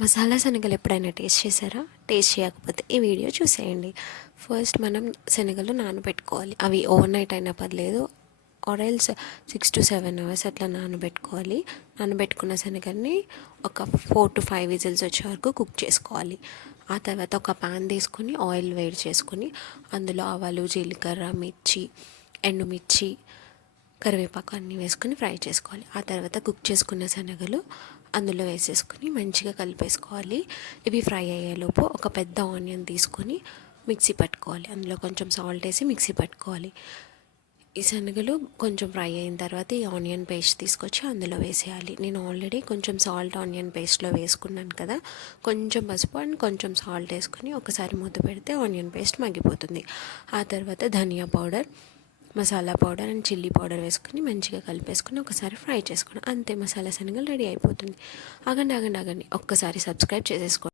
మసాలా శనగలు ఎప్పుడైనా టేస్ట్ చేశారా? టేస్ట్ చేయకపోతే ఈ వీడియో చూసేయండి. ఫస్ట్ మనం శనగలు నానబెట్టుకోవాలి. అవి ఓవర్ నైట్ అయినా పర్లేదు, ఆరెల్స్ 6 to 7 అవర్స్ అట్లా నానబెట్టుకోవాలి. నానబెట్టుకున్న శనగల్ని ఒక 4 to 5 విజిల్స్ వచ్చే వరకు కుక్ చేసుకోవాలి. ఆ తర్వాత ఒక పాన్ తీసుకొని ఆయిల్ వేడి చేసుకొని అందులో ఆవాలు, జీలకర్ర, మిర్చి, ఎండుమిర్చి, కరివేపాకు అన్నీ వేసుకొని ఫ్రై చేసుకోవాలి. ఆ తర్వాత కుక్ చేసుకున్న శనగలు అందులో వేసేసుకొని మంచిగా కలిపేసుకోవాలి. ఇవి ఫ్రై అయ్యేలోపు ఒక పెద్ద ఆనియన్ తీసుకొని మిక్సీ పట్టుకోవాలి. అందులో కొంచెం సాల్ట్ వేసి మిక్సీ పట్టుకోవాలి. ఈ శనగలు కొంచెం ఫ్రై అయిన తర్వాత ఈ ఆనియన్ పేస్ట్ తీసుకొచ్చి అందులో వేసేయాలి. నేను ఆల్రెడీ కొంచెం సాల్ట్ ఆనియన్ పేస్ట్లో వేసుకున్నాను కదా, కొంచెం పసుపు అండ్ కొంచెం సాల్ట్ వేసుకొని ఒకసారి మూత పెడితే ఆనియన్ పేస్ట్ మగ్గిపోతుంది. ఆ తర్వాత ధనియా powder, masala powder and chilli powder వేసుకొని మంచిగా కలిపేసుకొని ఒకసారి ఫ్రై చేసుకోండి. అంతే, మసాలా శనగలు రెడీ అయిపోతుంది. ఆగండి ఆగండి ఆగండి, ఒక్కసారి సబ్స్క్రైబ్ చేసేసుకోండి.